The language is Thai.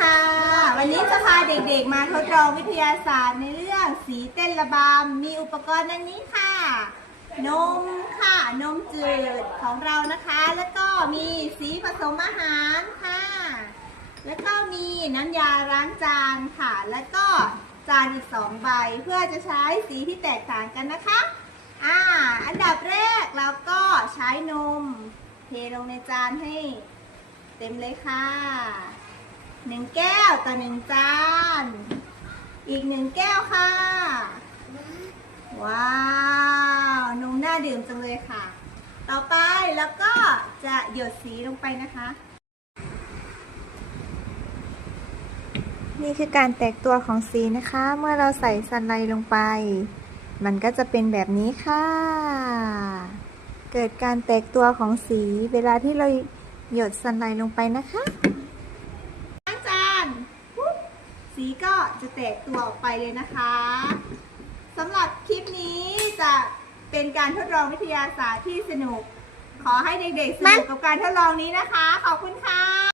ค่ะ วันนี้จะพาเด็กๆมาทดลองวิทยาศาสตร์ในเรื่องสีเต้นระบำมีอุปกรณ์ดังนี้ค่ะ นมค่ะนมจืดของเรานะคะ แล้วก็มีสีผสมอาหารค่ะ แล้วก็มีน้ำยาล้างจานค่ะ แล้วก็จานอีกสองใบเพื่อจะใช้สีที่แตกต่างกันนะคะอ่าอันดับแรกเราก็ใช้นม เทลงในจานให้เต็มเลยค่ะ หนึ่งแก้วต่อหนึ่งจาน อีกหนึ่งแก้วค่ะ ว้าว นมน่าดื่มจังเลยค่ะ ต่อไปแล้วก็จะหยดสีลงไปนะคะ นี่คือการแตกตัวของสีนะคะ เมื่อเราใส่ซันไลลงไป มันก็จะเป็นแบบนี้ค่ะ เกิดการแตกตัวของสีเวลาที่เราหยดซันไลลงไปนะคะ ล้างจานปุ๊บ สีก็จะแตกตัวออกไปเลยนะคะสำหรับคลิปนี้จะเป็นการทดลองวิทยาศาสตร์ที่สนุก ขอให้เด็กๆสนุกกับการทดลองนี้นะคะ ขอบคุณค่ะ